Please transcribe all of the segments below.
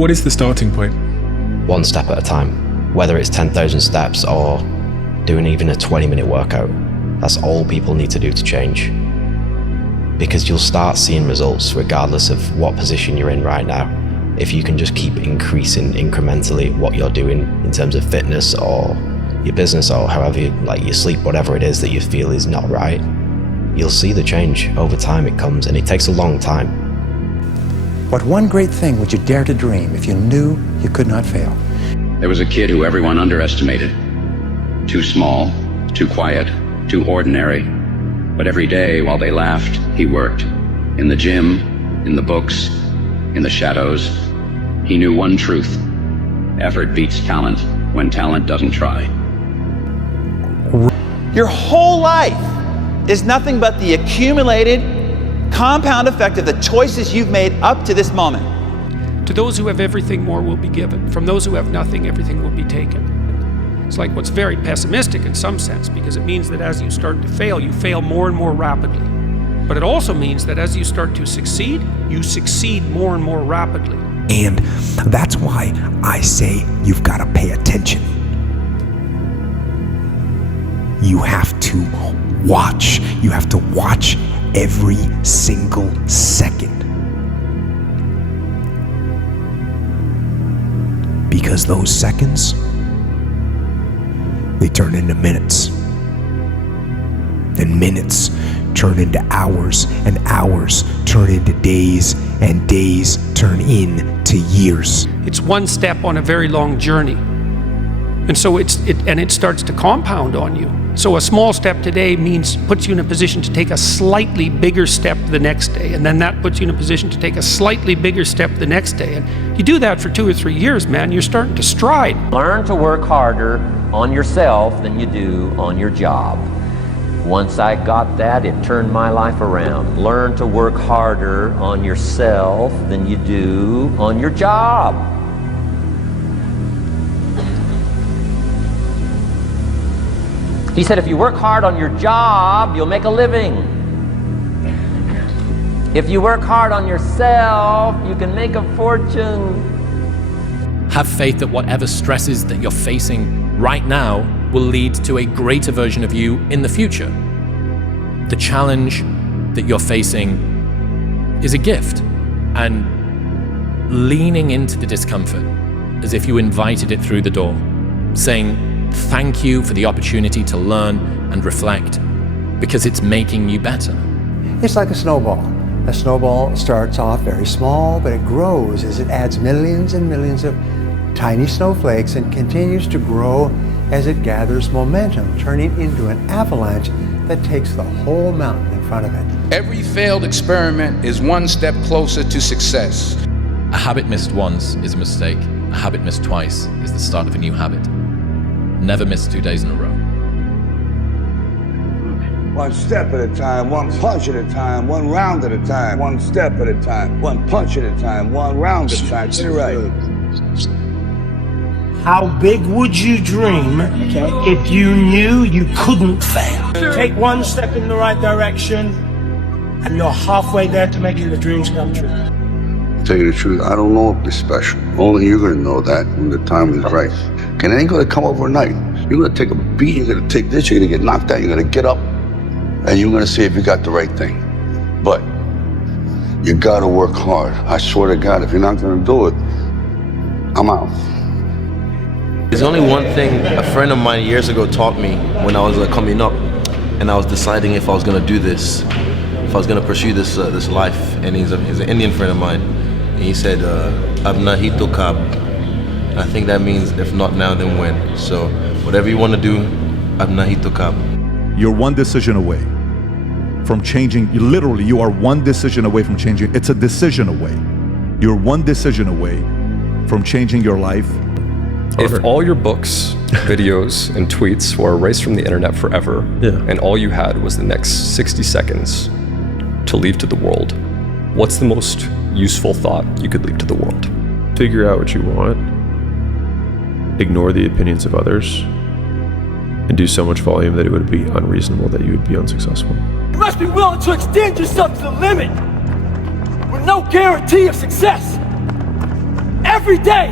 What is the starting point? One step at a time. Whether it's 10,000 steps or doing even a 20-minute workout, that's all people need to do to change. Because you'll start seeing results regardless of what position you're in right now. If you can just keep increasing incrementally what you're doing in terms of fitness or your business or however you, like your sleep, whatever it is that you feel is not right, you'll see the change. Over time it comes, and it takes a long time. What one great thing would you dare to dream if you knew you could not fail? There was a kid who everyone underestimated. Too small, too quiet, too ordinary. But every day while they laughed, he worked. In the gym, in the books, in the shadows. He knew one truth. Effort beats talent when talent doesn't try. Your whole life is nothing but the accumulated compound effect of the choices you've made up to this moment. To those who have everything, more will be given. From those who have nothing, everything will be taken. It's like what's very pessimistic in some sense, because it means that as you start to fail, you fail more and more rapidly. But it also means that as you start to succeed, you succeed more and more rapidly. And that's why I say you've got to pay attention. You have to watch. You have to watch every single second. Because those seconds, they turn into minutes. And minutes turn into hours, and hours turn into days, and days turn into years. It's one step on a very long journey. And so it starts to compound on you. So a small step today puts you in a position to take a slightly bigger step the next day, and then that puts you in a position to take a slightly bigger step the next day. And you do that for 2 or 3 years, man, you're starting to stride. Learn to work harder on yourself than you do on your job. Once I got that, it turned my life around. Learn to work harder on yourself than you do on your job. He said, if you work hard on your job, you'll make a living. If you work hard on yourself, you can make a fortune. Have faith that whatever stresses that you're facing right now will lead to a greater version of you in the future. The challenge that you're facing is a gift, and leaning into the discomfort as if you invited it through the door, saying thank you for the opportunity to learn and reflect because it's making you better. It's like a snowball. A snowball starts off very small, but it grows as it adds millions and millions of tiny snowflakes and continues to grow as it gathers momentum, turning into an avalanche that takes the whole mountain in front of it. Every failed experiment is one step closer to success. A habit missed once is a mistake. A habit missed twice is the start of a new habit. Never miss 2 days in a row. One step at a time, one punch at a time, one round at a time, one step at a time, one punch at a time, one round at a time. Get it right. How big would you dream if you knew you couldn't fail? Take one step in the right direction and you're halfway there to making the dreams come true. To tell you the truth, I don't know if it's special. Only you're gonna know that when the time is right. And it ain't gonna come overnight. You're gonna take a beat, you're gonna take this, you're gonna get knocked out, you're gonna get up, and you're gonna see if you got the right thing. But you gotta work hard. I swear to God, if you're not gonna do it, I'm out. There's only one thing a friend of mine years ago taught me when I was coming up, and I was deciding if I was gonna do this, if I was gonna pursue this life. And he's an Indian friend of mine, and he said, "Ab nahi to kab." I think that means if not now, then when. So whatever you want to do, ab nahi to kab. You're one decision away from changing. You are one decision away from changing. It's a decision away. You're one decision away from changing your life. If all your books, videos, and tweets were erased from the internet forever, and all you had was the next 60 seconds to leave to the world, what's the most useful thought you could leave to the world? Figure out what you want, ignore the opinions of others, and do so much volume that it would be unreasonable that you would be unsuccessful. You must be willing to extend yourself to the limit with no guarantee of success. every day,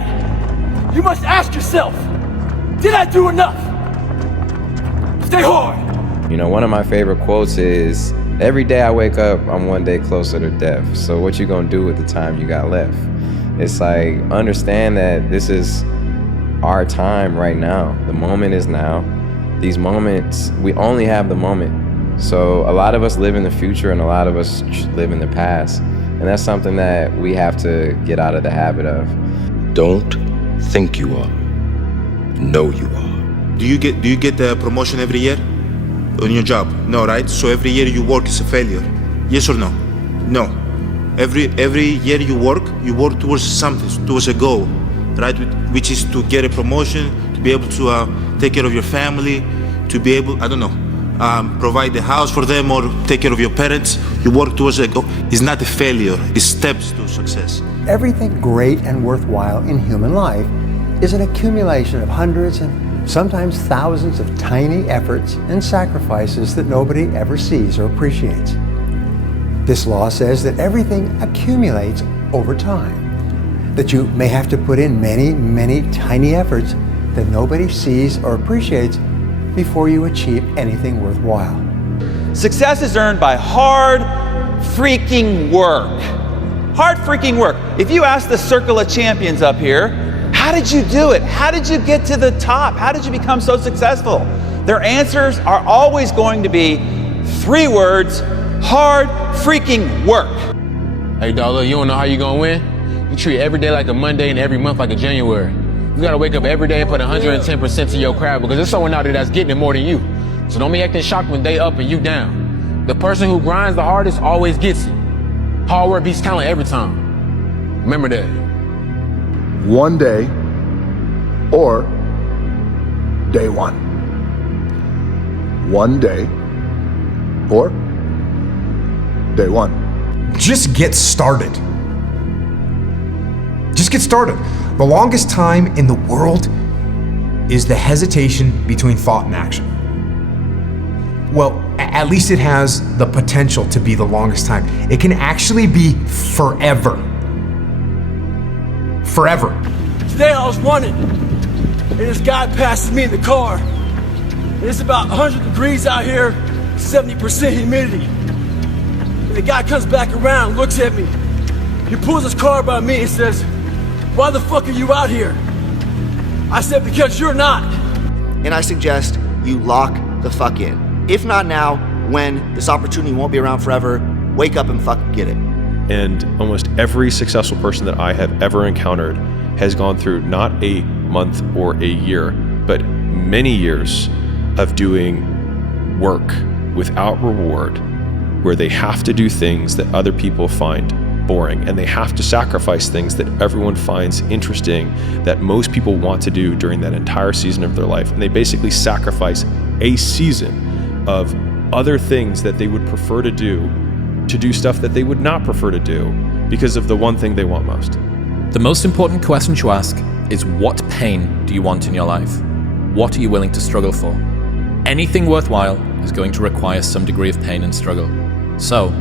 you must ask yourself, did I do enough? Stay hard. You know, one of my favorite quotes is, every day I wake up, I'm one day closer to death. So what you gonna do with the time you got left? It's like, understand that this is our time right now. The moment is now. These moments, we only have the moment. So a lot of us live in the future and a lot of us live in the past. And that's something that we have to get out of the habit of. Don't think you are. Know you are. Do you get the promotion every year on your job? No, right? So every year you work is a failure. Yes or no? No. Every year you work towards something, towards a goal, right? Which is to get a promotion, to be able to take care of your family, to be able, I don't know, provide the house for them or take care of your parents. You work towards a goal. It's not a failure. It's steps to success. Everything great and worthwhile in human life is an accumulation of hundreds and sometimes thousands of tiny efforts and sacrifices that nobody ever sees or appreciates. This law says that everything accumulates over time, that you may have to put in many, many tiny efforts that nobody sees or appreciates before you achieve anything worthwhile. Success is earned by hard freaking work. Hard freaking work. If you ask the circle of champions up here, how did you do it? How did you get to the top? How did you become so successful? Their answers are always going to be 3 words: hard freaking work. Hey dog, look, you don't know how you gonna win? You treat every day like a Monday and every month like a January. You gotta wake up every day and put 110% to your craft because there's someone out there that's getting it more than you. So don't be acting shocked when they up and you down. The person who grinds the hardest always gets it. Hard work beats talent every time. Remember that. One day or day one. One day or day one. Just get started. Just get started. The longest time in the world is the hesitation between thought and action. Well, at least it has the potential to be the longest time. It can actually be forever. Forever. Today I was running, and this guy passes me in the car. And it's about 100 degrees out here, 70% humidity. And the guy comes back around, looks at me. He pulls his car by me and says, "Why the fuck are you out here?" I said, "Because you're not." And I suggest you lock the fuck in. If not now, when? This opportunity won't be around forever. Wake up and fucking get it. And almost every successful person that I have ever encountered has gone through not a month or a year, but many years of doing work without reward, where they have to do things that other people find boring, and they have to sacrifice things that everyone finds interesting, that most people want to do during that entire season of their life. And they basically sacrifice a season of other things that they would prefer to do stuff that they would not prefer to do because of the one thing they want most. The most important question to ask is, what pain do you want in your life? What are you willing to struggle for? Anything worthwhile is going to require some degree of pain and struggle. So,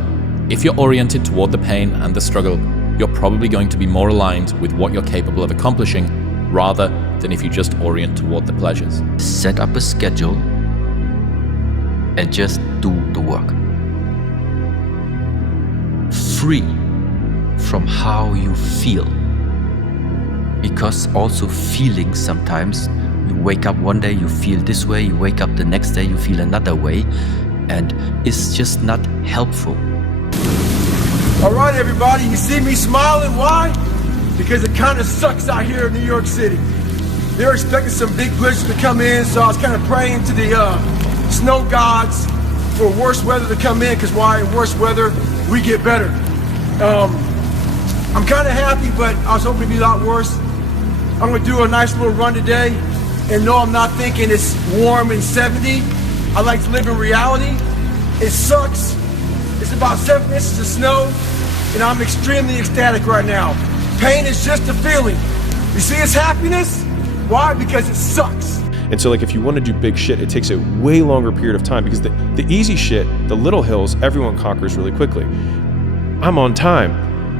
if you're oriented toward the pain and the struggle, you're probably going to be more aligned with what you're capable of accomplishing rather than if you just orient toward the pleasures. Set up a schedule and just do the work. Free from how you feel. Because also feelings sometimes, you wake up one day, you feel this way, you wake up the next day, you feel another way, and it's just not helpful. All right, everybody, you see me smiling, why? Because it kind of sucks out here in New York City. They're expecting some big blizzard to come in, so I was kind of praying to the snow gods for worse weather to come in, because why? In worse weather, we get better. I'm kind of happy, but I was hoping to be a lot worse. I'm gonna do a nice little run today, and no, I'm not thinking it's warm and 70. I like to live in reality. It sucks. It's about 7 inches of snow, and I'm extremely ecstatic right now. Pain is just a feeling. You see, it's happiness. Why? Because it sucks. And so, like, if you want to do big shit, it takes a way longer period of time, because the easy shit, the little hills, everyone conquers really quickly. I'm on time.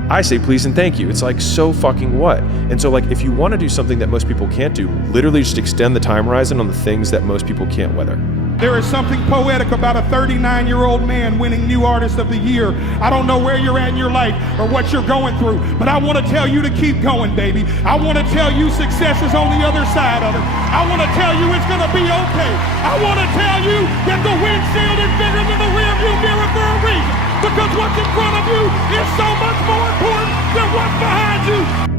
I say please and thank you. It's like, so fucking what? And so like, if you want to do something that most people can't do, literally just extend the time horizon on the things that most people can't weather. There is something poetic about a 39-year-old man winning New Artist of the Year. I don't know where you're at in your life or what you're going through, but I want to tell you to keep going, baby. I want to tell you success is on the other side of it. I want to tell you it's going to be okay. I want to tell you that the windshield is bigger than the rearview mirror for a reason, because what's in front of you is so much more important than what's behind you.